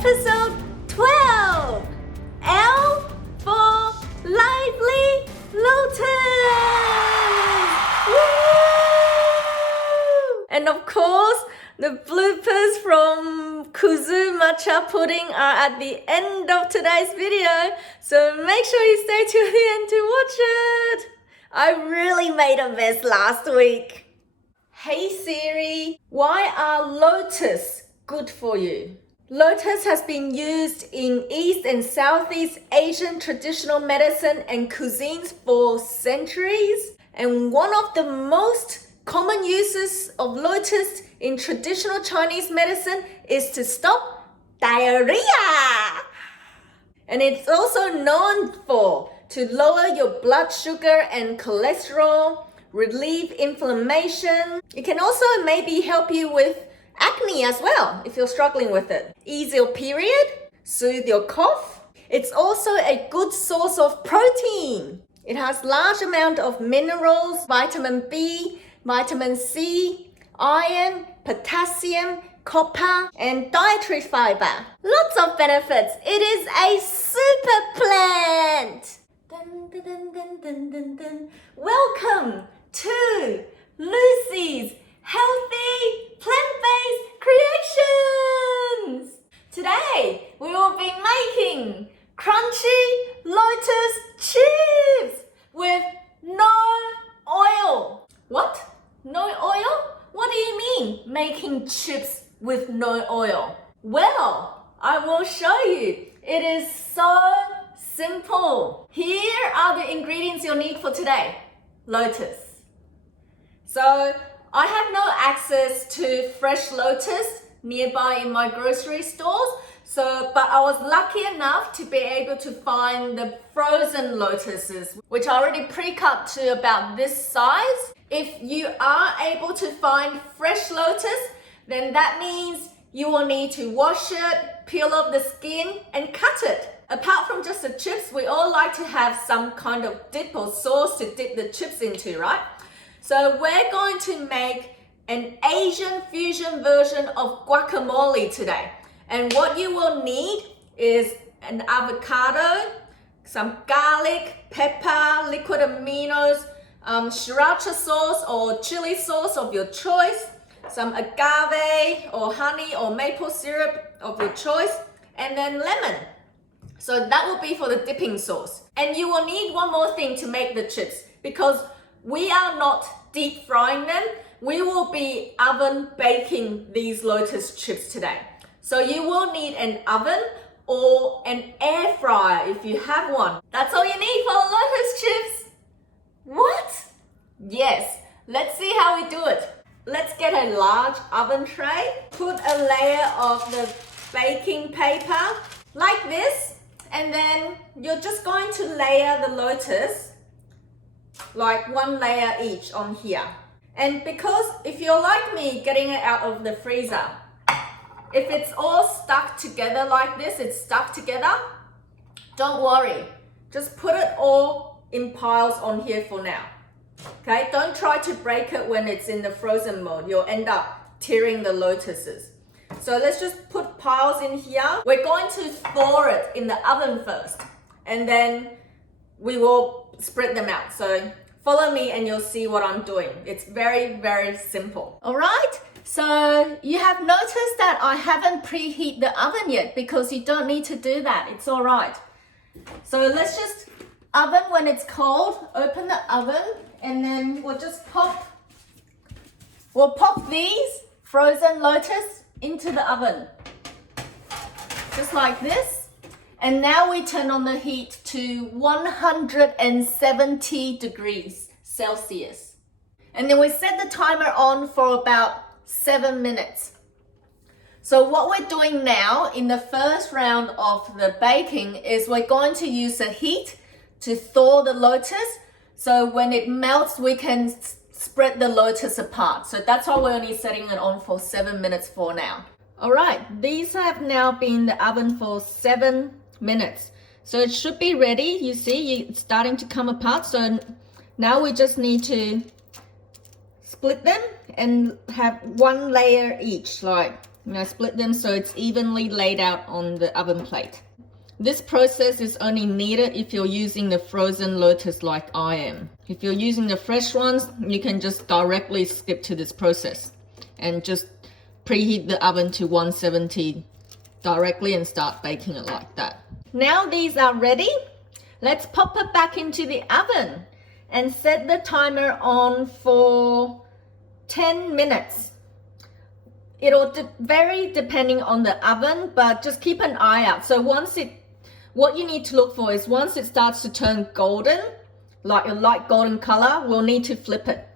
episode 12. L for Lively Lotus. Woo! And of course, the bloopers from kuzu matcha pudding are at the end of today's video, so make sure you stay to the end to watch it. I really made a mess last week. Hey Siri, why are lotus good for you? Lotus has been used in East and Southeast Asian traditional medicine and cuisines for centuries. And one of the most common uses of lotus in traditional Chinese medicine is to stop diarrhea. And it's also known for to lower your blood sugar and cholesterol, relieve inflammation. It can also maybe help you with acne as well if you're struggling with it. Ease your period, soothe your cough. It's also a good source of protein. It has large amount of minerals, vitamin B, vitamin C, iron, potassium, copper, and dietary fiber. Lots of benefits. It is a super plant. Dun, dun, dun, dun, dun, dun, dun. Welcome to Lucy's Healthy Plant-Based Creations. Today we will be making crunchy lotus chips with no oil. What? No oil? What do you mean making chips with no oil? Well, I will show you. It is so simple. Here are the ingredients you'll need for today. Lotus. So I have no access to fresh lotus nearby in my grocery stores. But I was lucky enough to be able to find the frozen lotuses, which are already pre-cut to about this size. If you are able to find fresh lotus, then that means you will need to wash it, peel off the skin, and cut it. Apart from just the chips, we all like to have some kind of dip or sauce to dip the chips into, right? So we're going to make an Asian fusion version of guacamole today. And what you will need is an avocado, some garlic, pepper, liquid aminos, sriracha sauce or chili sauce of your choice, some agave or honey or maple syrup of your choice, and then lemon. So that will be for the dipping sauce. And you will need one more thing to make the chips, because we are not deep frying them. We will be oven baking these lotus chips today. So you will need an oven or an air fryer if you have one. That's all you need for lotus chips. What? Yes, let's see how we do it. Let's get a large oven tray. Put a layer of the baking paper like this. And then you're just going to layer the lotus like one layer each on here. And because if you're like me getting it out of the freezer, if it's all stuck together like this, it's stuck together, don't worry. Just put it all in piles on here for now. Okay, don't try to break it when it's in the frozen mode. You'll end up tearing the lotuses. So let's just put piles in here. We're going to thaw it in the oven first, and then we will spread them out. So follow me and you'll see what I'm doing. It's very, very simple. All right, so you have noticed that I haven't preheat the oven yet, because you don't need to do that. It's all right. So let's just oven when it's cold, open the oven, and then we'll pop these frozen lotus into the oven. Just like this. And now we turn on the heat to 170 degrees Celsius. And then we set the timer on for about 7 minutes. So what we're doing now in the first round of the baking is we're going to use the heat to thaw the lotus. So when it melts, we can spread the lotus apart. So that's why we're only setting it on for 7 minutes for now. All right, these have now been in the oven for 7 minutes. So it should be ready. You see, it's starting to come apart. So now we just need to split them and have one layer each, like, you know, split them so it's evenly laid out on the oven plate. This process is only needed if you're using the frozen lotus like I am. If you're using the fresh ones, you can just directly skip to this process and just preheat the oven to 170 directly and start baking it like that. Now these are ready. Let's pop it back into the oven and set the timer on for 10 minutes. It'll vary depending on the oven, but just keep an eye out. So what you need to look for is once it starts to turn golden, like a light golden color, we'll need to flip it.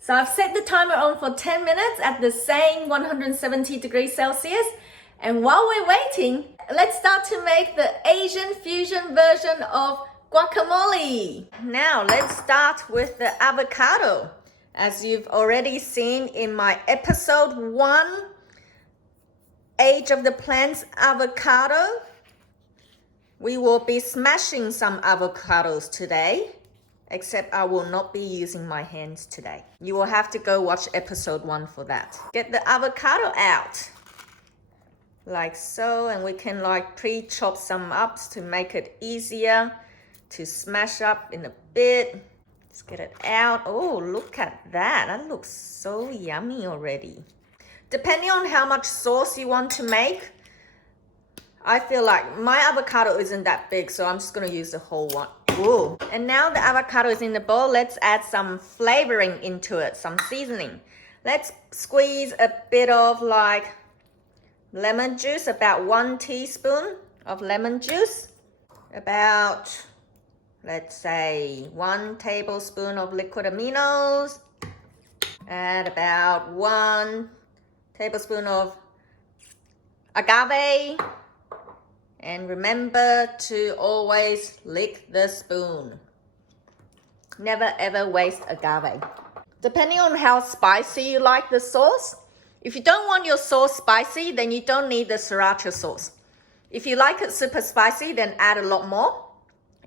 So I've set the timer on for 10 minutes at the same 170 degrees Celsius. And while we're waiting, let's start to make the Asian fusion version of guacamole. Now let's start with the avocado. As you've already seen in my episode 1, Age of the Plants avocado, we will be smashing some avocados today, except I will not be using my hands today. You will have to go watch episode 1 for that. Get the avocado out, like so, and we can like pre-chop some up to make it easier to smash up in a bit. Let's get it out. Oh, look at that. That looks so yummy already. Depending on how much sauce you want to make, I feel like my avocado isn't that big, so I'm just gonna use the whole one. Ooh. And now the avocado is in the bowl, let's add some flavoring into it, some seasoning. Let's squeeze a bit of like lemon juice, about 1 teaspoon of lemon juice, about, let's say, 1 tablespoon of liquid aminos, and about 1 tablespoon of agave. And remember to always lick the spoon. Never ever waste agave. Depending on how spicy you like the sauce, if you don't want your sauce spicy, then you don't need the sriracha sauce. If you like it super spicy, then add a lot more.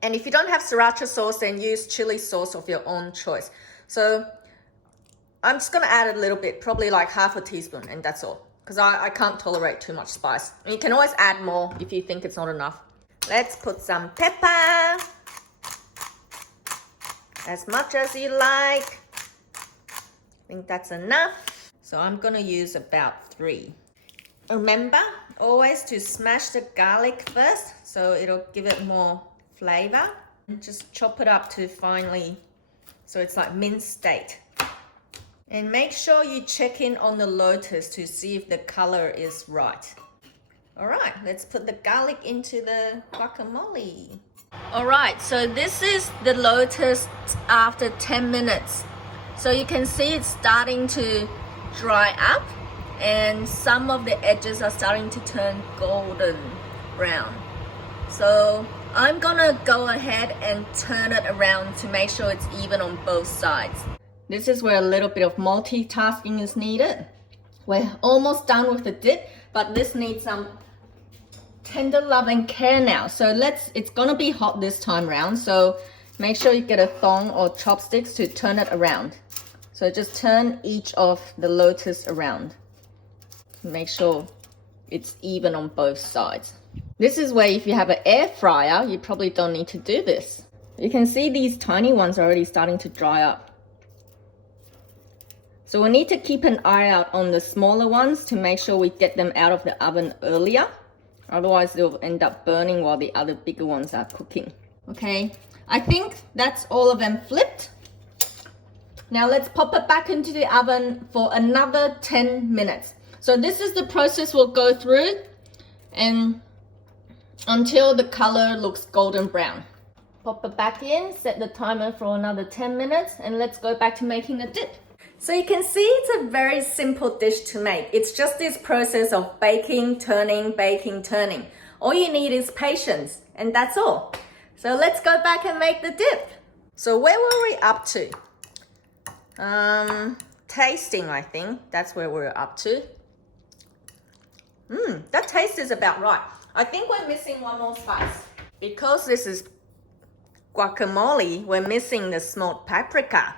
And if you don't have sriracha sauce, then use chili sauce of your own choice. So I'm just gonna add a little bit, probably like half a teaspoon, and that's all. Because I can't tolerate too much spice. And you can always add more if you think it's not enough. Let's put some pepper. As much as you like. I think that's enough. So I'm gonna use about 3. Remember, always to smash the garlic first, so it'll give it more flavor. And just chop it up to finely, so it's like minced state. And make sure you check in on the lotus to see if the color is right. All right, let's put the garlic into the guacamole. All right, so this is the lotus after 10 minutes. So you can see it's starting to dry up and some of the edges are starting to turn golden brown. So I'm gonna go ahead and turn it around to make sure it's even on both sides. This is where a little bit of multitasking is needed. We're almost done with the dip, but this needs some tender love and care now. So it's gonna be hot this time around, so make sure you get a thong or chopsticks to turn it around. So just turn each of the lotus around. Make sure it's even on both sides. This is where if you have an air fryer, you probably don't need to do this. You can see these tiny ones are already starting to dry up. So we need to keep an eye out on the smaller ones to make sure we get them out of the oven earlier. Otherwise they'll end up burning while the other bigger ones are cooking. Okay, I think that's all of them flipped. Now let's pop it back into the oven for another 10 minutes. So this is the process we'll go through and until the color looks golden brown. Pop it back in, set the timer for another 10 minutes, and let's go back to making the dip. So you can see it's a very simple dish to make. It's just this process of baking, turning, baking, turning. All you need is patience, and that's all. So let's go back and make the dip. So where were we up to? Tasting, I think. That's where we're up to. That taste is about right. I think we're missing one more spice. Because this is guacamole, we're missing the smoked paprika.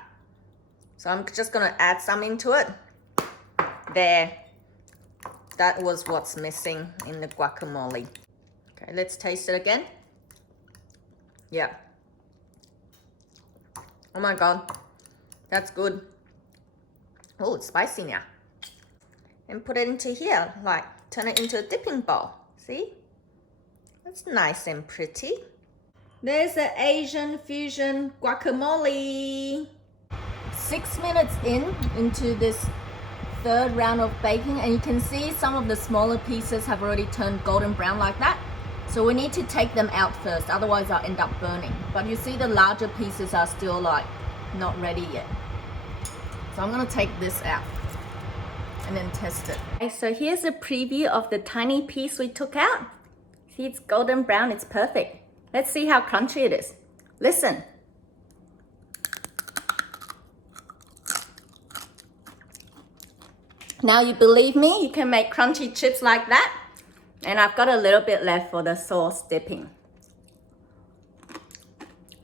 So I'm just gonna add some into it. There. That was what's missing in the guacamole. Okay, let's taste it again. Yeah. Oh my God, that's good. Oh, it's spicy now. And put it into here, like turn it into a dipping bowl. See? That's nice and pretty. There's the Asian fusion guacamole. 6 minutes into this third round of baking, and you can see some of the smaller pieces have already turned golden brown like that. So we need to take them out first, otherwise I'll end up burning. But you see the larger pieces are still like not ready yet. So I'm gonna take this out and then test it. Okay, so here's a preview of the tiny piece we took out. See, it's golden brown, it's perfect. Let's see how crunchy it is. Listen. Now you believe me, you can make crunchy chips like that. And I've got a little bit left for the sauce dipping.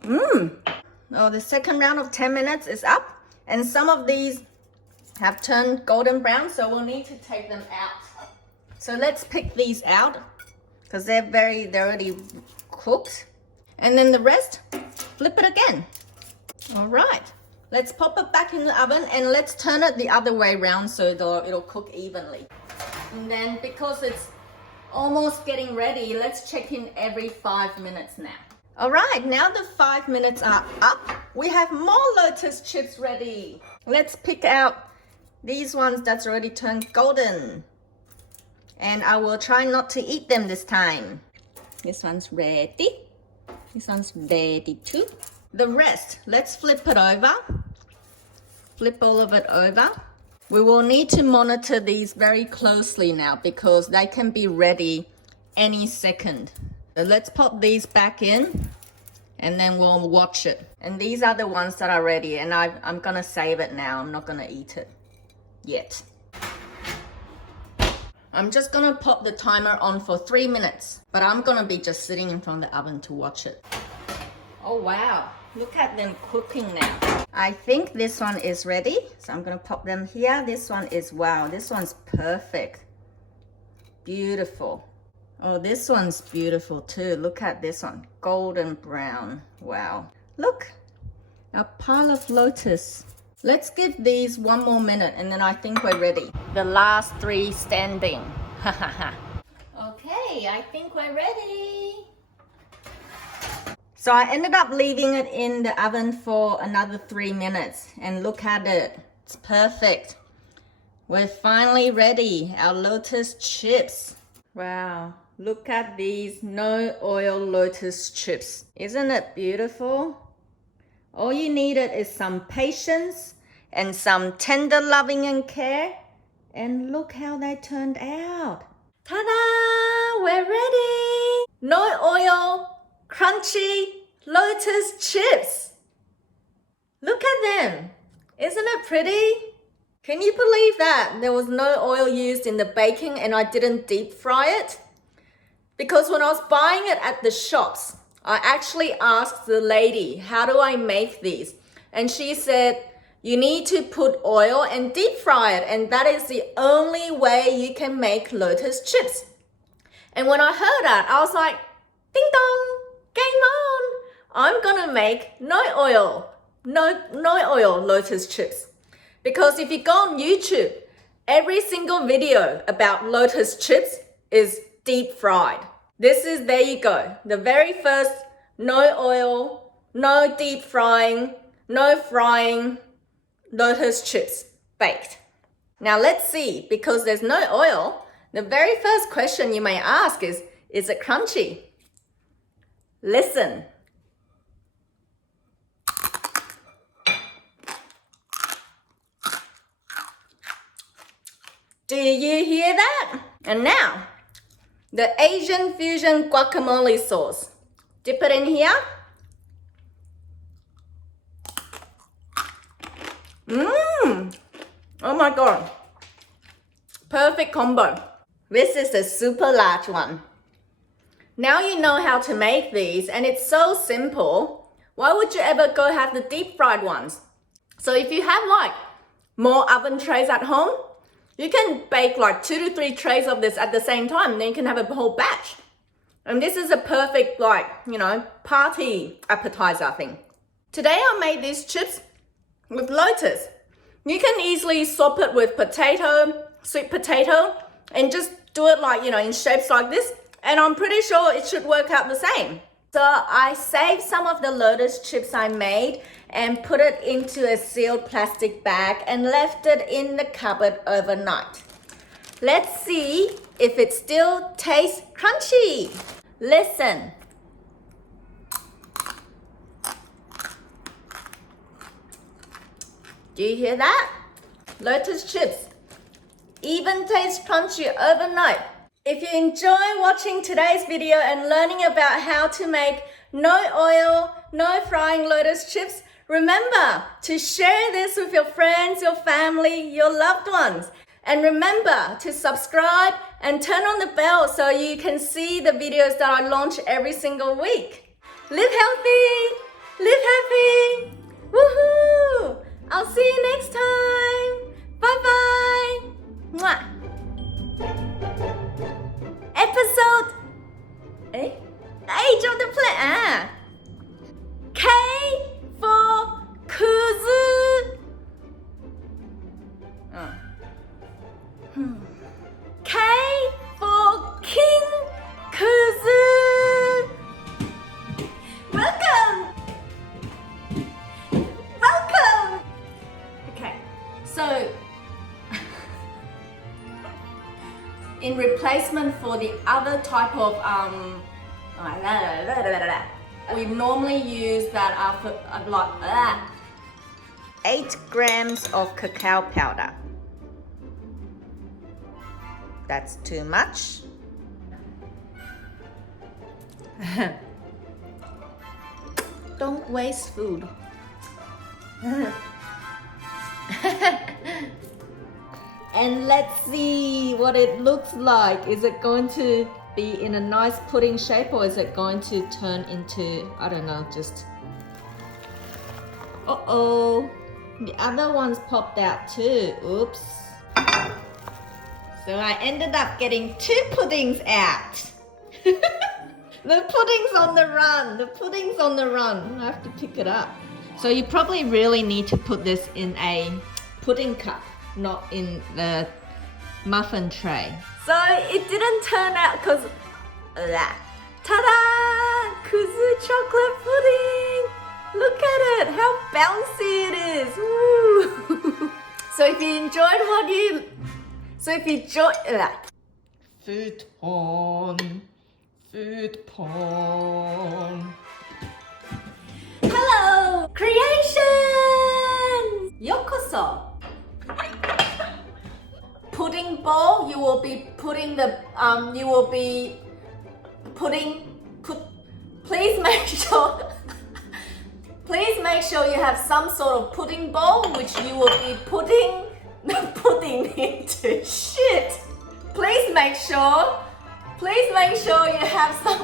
Oh, the second round of 10 minutes is up. And some of these have turned golden brown, so we'll need to take them out. So let's pick these out because they're already cooked. And then the rest, flip it again. All right, let's pop it back in the oven and let's turn it the other way around so it'll cook evenly. And then because it's almost getting ready, let's check in every 5 minutes now. All right, now the 5 minutes are up. We have more Lotus chips ready. Let's pick out these ones that's already turned golden. And I will try not to eat them this time. This one's ready. This one's ready too. The rest, let's flip it over. Flip all of it over. We will need to monitor these very closely now because they can be ready any second. So let's pop these back in and then we'll watch it. And these are the ones that are ready, and I'm gonna save it now. I'm not gonna eat it yet. I'm just gonna pop the timer on for 3 minutes, but I'm gonna be just sitting in front of the oven to watch it. Oh wow, look at them cooking now. I think this one is ready, so I'm gonna pop them here. This one is, wow, this one's perfect. Beautiful. Oh, this one's beautiful too. Look at this one, golden brown. Wow. Look, a pile of Lotus. Let's give these 1 more minute and then I think we're ready. The last 3 standing. Okay, I think we're ready. So I ended up leaving it in the oven for another 3 minutes and look at it. It's perfect. We're finally ready. Our Lotus chips. Wow, look at these no oil Lotus chips. Isn't it beautiful? All you needed is some patience and some tender loving and care. And look how they turned out. Ta-da! We're ready! No oil, crunchy Lotus chips. Look at them. Isn't it pretty? Can you believe that there was no oil used in the baking and I didn't deep fry it? Because when I was buying it at the shops, I actually asked the lady, how do I make these? And she said, you need to put oil and deep fry it, and that is the only way you can make Lotus chips. And when I heard that, I was like, ding dong, game on. I'm gonna make no oil Lotus chips. Because if you go on YouTube, every single video about Lotus chips is deep fried. There you go. The very first, no oil, no deep frying, no frying, Lotus chips baked. Now let's see, because there's no oil, the very first question you may ask is it crunchy? Listen. Do you hear that? And now, the Asian fusion guacamole sauce. Dip it in here. Oh my God. Perfect combo. This is the super large one. Now you know how to make these, and it's so simple. Why would you ever go have the deep fried ones? So if you have like more oven trays at home, you can bake like 2 to 3 trays of this at the same time. Then you can have a whole batch. And this is a perfect like, you know, party appetizer thing. Today I made these chips with Lotus. You can easily swap it with potato, sweet potato, and just do it like, you know, in shapes like this. And I'm pretty sure it should work out the same. So I saved some of the Lotus chips I made and put it into a sealed plastic bag and left it in the cupboard overnight. Let's see if it still tastes crunchy. Listen. Do you hear that? Lotus chips even taste crunchy overnight. If you enjoy watching today's video and learning about how to make no oil, no frying Lotus chips, remember to share this with your friends, your family, your loved ones. And remember to subscribe and turn on the bell so you can see the videos that I launch every single week. Live healthy, live happy, woohoo! I'll see you next time. Bye-bye. Mwah. Episode age of the planet. K for kuzu. K for king kuzu. Welcome. Welcome. Okay, so in replacement for the other type of we normally use that after like 8 grams of cacao powder. That's too much. Don't waste food. And let's see what it looks like. Is it going to be in a nice pudding shape, or is it going to turn into, I don't know, just... Uh-oh. The other ones popped out too. Oops. So I ended up getting 2 puddings out. The pudding's on the run. The pudding's on the run. I have to pick it up. So you probably really need to put this in a pudding cup, not in the muffin tray. So it didn't turn out because ta-da! Kuzu chocolate pudding! Look at it, how bouncy it is! Woo. So if you enjoyed food porn. Hello, creations! Yokoso. Pudding bowl, you will be putting the please make sure you have some sort of pudding bowl which you will be putting the pudding into. Shit. Please make sure you have some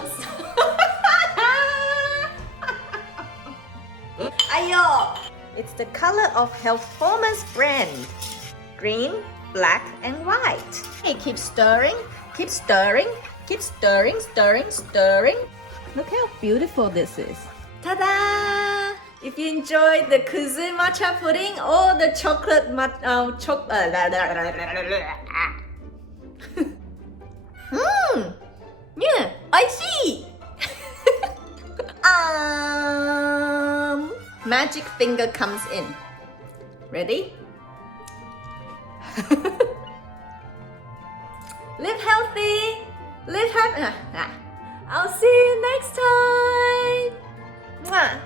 Ayo. It's the color of Health Formers brand. Green, black and white. Hey, keep stirring, keep stirring, keep stirring, stirring, stirring. Look how beautiful this is. Ta-da! If you enjoyed the kuzu matcha pudding or the chocolate yeah, I see. Magic finger comes in. Ready? Live healthy, live happy. I'll see you next time. Mwah.